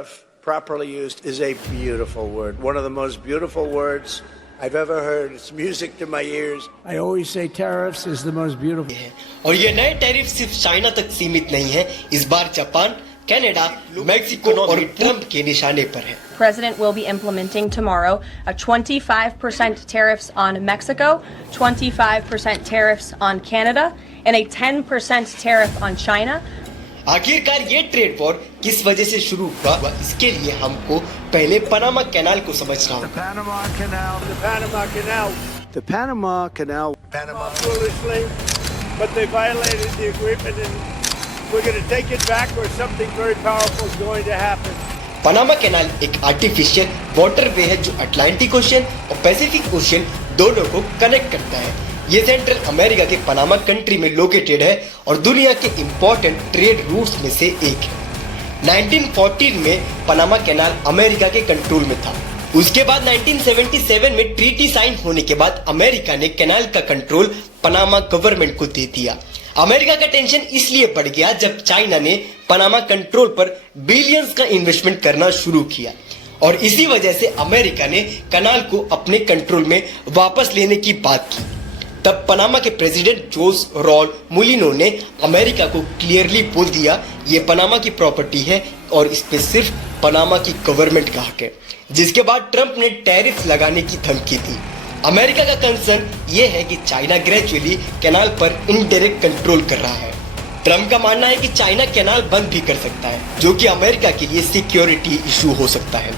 tariff, properly used, is a beautiful word. One of the most beautiful words I've ever heard. It's music to my ears. I always say tariffs is the most beautiful. और ये नए tariff सिर्फ China तक सीमित नहीं है. इस बार Japan, Canada, Mexico और ट्रंप के निशाने पर है. President will be implementing tomorrow a 25% tariffs on Mexico, 25% tariffs on Canada, and a 10% tariff on China. आखिरकार ये ट्रेड वॉर किस वजह से शुरू हुआ, इसके लिए हमको पहले पनामा कैनाल को समझना होगा. The Panama Canal. Foolishly, but they violated the agreement, and we're going to take it back, or something very powerful is going to happen. Panama canal एक आर्टिफिशियल वाटरवे है जो अटलांटिक ओशियन और Pacific ocean दोनों को connect करता है. ये central America के पनामा कंट्री में लोकेटेड है और दुनिया के इम्पोर्टेंट ट्रेड रूट्स में से एक है. 1914 में पनामा कैनाल अमेरिका के कंट्रोल में था. उसके बाद 1977 में ट्रीटी साइन होने के बाद अमेरिका ने कैनाल का कंट्रोल पनामा गवर्नमेंट को दे दिया. अमेरिका का टेंशन इसलिए बढ़ गया जब चाइना ने पनामा कंट्रोल पर बिलियंस का इन्वेस्टमेंट करना शुरू किया और इसी वजह से अमेरिका ने कैनाल को अपने कंट्रोल में वापस लेने की बात की. तब पनामा के प्रेसिडेंट जोस रॉल मुलिनो ने अमेरिका को क्लियरली बोल दिया ये पनामा की प्रॉपर्टी है और इस पे सिर्फ पनामा की गवर्नमेंट का हक है. जिसके बाद ट्रंप ने टैरिफ लगाने की धमकी दी. अमेरिका का कंसर्न ये है कि चाइना ग्रेजुअली कैनाल पर इनडायरेक्ट कंट्रोल कर रहा है. ट्रंप का मानना है कि चाइना कैनाल बंद भी कर सकता है जो कि अमेरिका के लिए सिक्योरिटी इशू हो सकता है.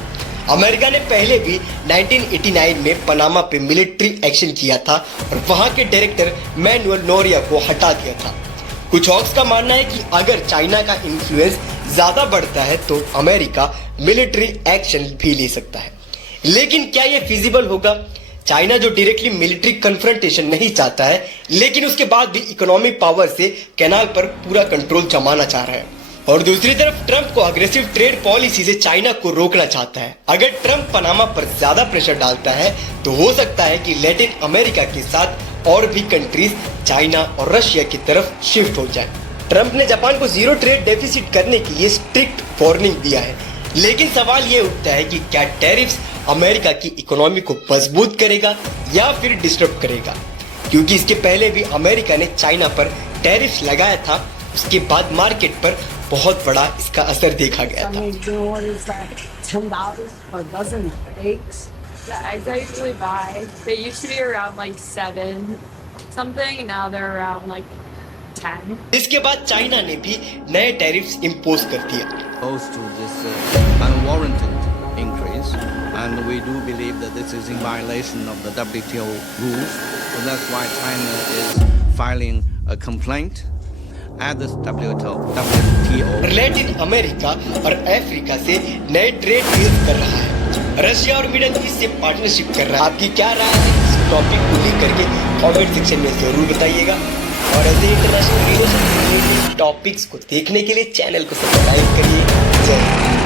अमेरिका ने पहले भी 1989 में पनामा पे मिलिट्री एक्शन किया था और वहां के डायरेक्टर मैनुअल नोरिया को हटा दिया था. कुछ हॉक्स का मानना है कि अगर चाइना का इन्फ्लुएंस ज्यादा बढ़ता है तो अमेरिका मिलिट्री एक्शन भी ले सकता है. लेकिन क्या ये फिजिबल होगा? चाइना जो डायरेक्टली मिलिट्री कन्फ्रंटेशन नहीं चाहता है लेकिन उसके बाद भी इकोनॉमिक पावर से कैनाल पर पूरा कंट्रोल जमाना चाह रहा है. और दूसरी तरफ ट्रंप को अग्रेसिव ट्रेड पॉलिसी से चाइना को रोकना चाहता है. अगर ट्रंप पनामा पर ज्यादा प्रेशर डालता है तो हो सकता है कि लैटिन अमेरिका के साथ और भी कंट्रीज चाइना और रशिया की तरफ शिफ्ट हो जाए. ट्रंप ने जापान को जीरो ट्रेड डेफिसिट करने के लिए स्ट्रिक्ट वार्निंग दिया है. लेकिन सवाल ये उठता है कि क्या टैरिफ्स अमेरिका की इकोनॉमी को मजबूत करेगा या फिर डिस्टर्ब करेगा, क्योंकि इसके पहले भी अमेरिका ने चाइना पर टैरिफ्स लगाया था. उसके बाद मार्केट पर बहुत बड़ा इसका असर देखा गया था. The eggs I usually buy, they used to be around like 7 something, now they're around like 10. इसके बाद चाइना ने भी नए टैरिफ्स इम्पोज कर दिया. Opposed to this unwarranted increase, and we do believe that this is in violation of the WTO rules. So that's why China is filing a complaint at the WTO. Latin America और Africa से नए trade deals कर रहा है. Russia और middle east से partnership कर रहा है. आपकी क्या राय है इस टॉपिक को लिख करके कमेंट सेक्शन में जरूर बताइएगा. और ऐसे इंटरनेशनल रिलेशन टॉपिक्स को देखने के लिए चैनल को सब्सक्राइब करिए. जय हिंद.